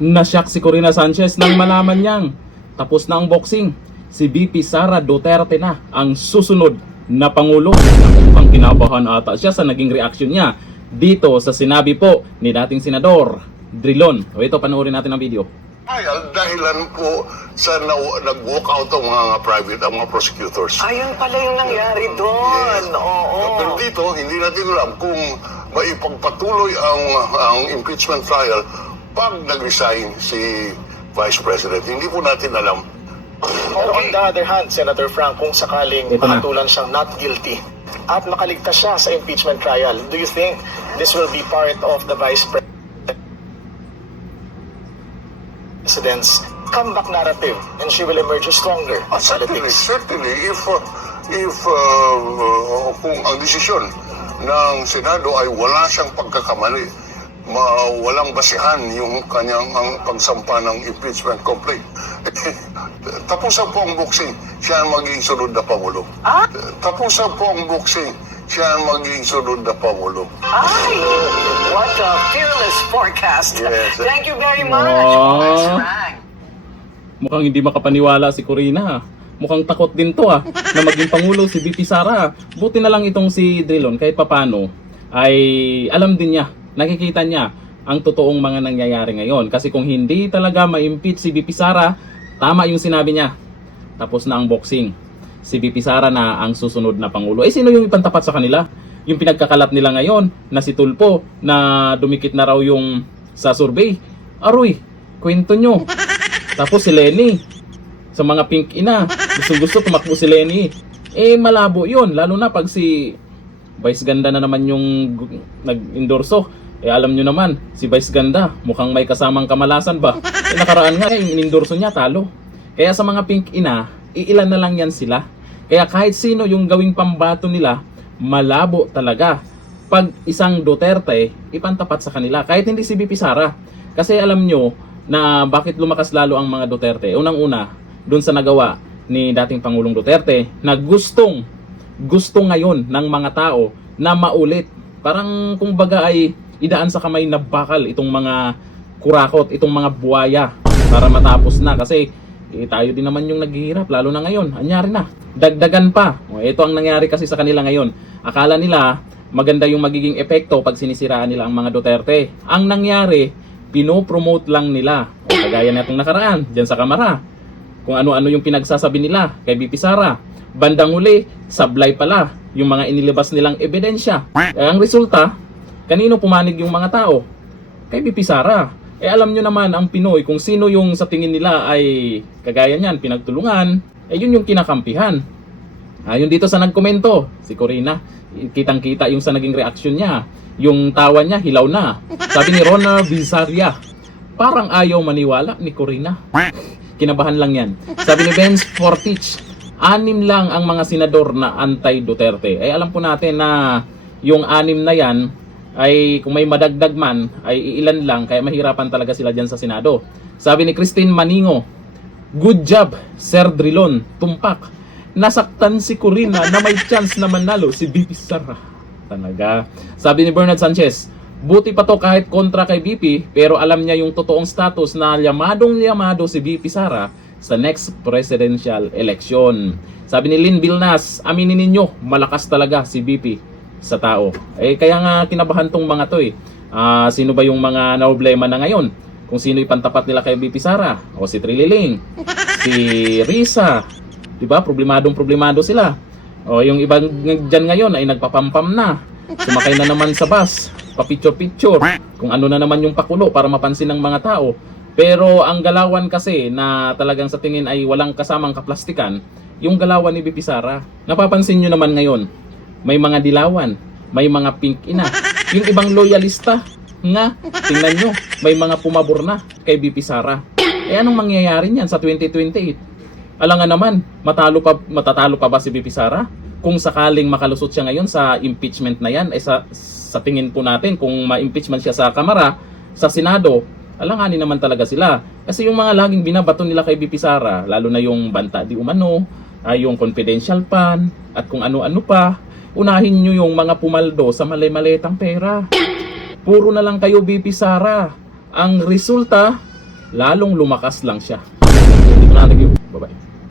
Nasyak si Corina Sanchez nang malaman niyang tapos na ang boxing. Si VP Sara Duterte na ang susunod na Pangulo. Mukhang kinabahan ata siya sa naging reaksyon niya dito sa sinabi po ni dating Senador Drilon. O ito, panoorin natin ang video. Ay, ang dahilan po sa nag-walk out ang mga prosecutors. Ayun pala yung nangyari doon. Yes. Oo. Pero dito, hindi natin alam kung maipagpatuloy ang impeachment trial pag nag-resign si Vice President. Hindi po natin alam. Pero on the other hand, Senator Frank, kung sakaling Ito na. makatulan siyang not guilty at makaligtas siya sa impeachment trial, do you think this will be part of the Vice President's comeback narrative and she will emerge stronger in politics? Certainly, if kung ang desisyon ng Senado ay wala siyang pagkakamali, walang basihan yung kanyang ang pagsampa ng impeachment complaint. Tapusan po ang boxing, siya ang magiging sunod na Pangulo. Tapusan po ang boxing, siya ang magiging sunod na Pangulo. Ay, what a fearless forecast. Yes. Thank you very much, Wow. Boss Frank. Mukhang hindi makapaniwala si Corina. Mukhang takot din to na maging Pangulo si VP Sara. Buti na lang itong si Drilon kahit papano ay alam din niya, nakikita niya ang totoong mga nangyayari ngayon. Kasi kung hindi talaga ma-impeach si VP Sara, tama yung sinabi niya. Tapos na ang boxing. Si VP Sara na ang susunod na Pangulo. Eh sino yung ipantapat sa kanila? Yung pinagkakalat nila ngayon na si Tulfo na dumikit na raw yung sa survey. Aroy, kwento nyo. Tapos si Lenny, sa mga pink ina, gusto tumakbo si Lenny. Eh malabo yun, lalo na pag si Vice Ganda na naman yung nag-endorso. Eh alam nyo naman, si Vice Ganda mukhang may kasamang kamalasan ba? Eh nakaraan nga, yung in-endorso niya talo. Kaya sa mga pink ina, iilan na lang yan sila. Kaya kahit sino yung gawing pambato nila, malabo talaga pag isang Duterte ipantapat sa kanila. Kahit hindi si VP Sara. Kasi alam nyo na bakit lumakas lalo ang mga Duterte. Unang-una, dun sa nagawa ni dating Pangulong Duterte na gusto ngayon ng mga tao na maulit. Parang kung baga ay idaan sa kamay na bakal itong mga kurakot, itong mga buwaya para matapos na. Kasi tayo din naman yung naghihirap, lalo na ngayon. Anyari na, dagdagan pa. Ito ang nangyari kasi sa kanila ngayon. Akala nila maganda yung magiging epekto pag sinisiraan nila ang mga Duterte. Ang nangyari, pinopromote lang nila. Kagaya na itong nakaraan, dyan sa Kamara. Kung ano-ano yung pinagsasabi nila kay VP Sara. Bandang huli, sablay pala yung mga inilabas nilang ebidensya. Ang resulta, kanino pumanig yung mga tao? Kay VP Sara. Eh alam nyo naman ang Pinoy kung sino yung sa tingin nila ay kagaya niyan, pinagtulungan, eh yun yung kinakampihan. Yun dito sa nagkomento, si Corina, kitang-kita yung sa naging reaksyon niya. Yung tawa niya, hilaw na. Sabi ni Rona Bizaria, parang ayaw maniwala ni Corina. Kinabahan lang yan. Sabi ni Benz Fortich, 6 lang ang mga senador na anti-Duterte. Ay alam po natin na yung 6 na yan ay kung may madagdag man ay iilan lang, kaya mahirapan talaga sila dyan sa Senado. Sabi ni Christine Maningo, good job Sir Drilon, tumpak. Nasaktan si Corina na may chance na manalo si VP Sara. Talaga. Sabi ni Bernard Sanchez, buti pa to kahit kontra kay VP, pero alam niya yung totoong status na yamadong-yamado si VP Sara sa next presidential election. Sabi ni Lynn Vilnas, aminin ninyo, malakas talaga si VP sa tao. Eh kaya nga kinabahan tong mga to eh. Sino ba yung mga problema na ngayon? Kung sino ipantapat nila kay VP Sara? O si Trililing, si Risa, di ba? Problemado sila. O yung ibang dyan ngayon ay nagpapampam na. Sumakay na naman sa bus, papicture-picture. Kung ano na naman yung pakulo para mapansin ng mga tao. Pero ang galawan kasi na talagang sa tingin ay walang kasamang kaplastikan, yung galawan ni VP Sara. Napapansin nyo naman ngayon, may mga dilawan, may mga pink ina. Yung ibang loyalista nga, tingnan nyo, may mga pumabor na kay VP Sara. Eh anong mangyayari niyan sa 2028? Alangan naman, matatalo pa ba si VP Sara? Kung sakaling makalusot siya ngayon sa impeachment na yan, eh sa tingin po natin, kung ma-impeachment siya sa Kamara, sa Senado, alanganin naman talaga sila. Kasi yung mga laging binabato nila kay VP Sara, lalo na yung banta di umano, yung confidential fund, at kung ano-ano pa, unahin nyo yung mga pumaldo sa mali-malitang pera. Puro na lang kayo VP Sara. Ang resulta, lalong lumakas lang siya. Dito na, thank you. Bye-bye.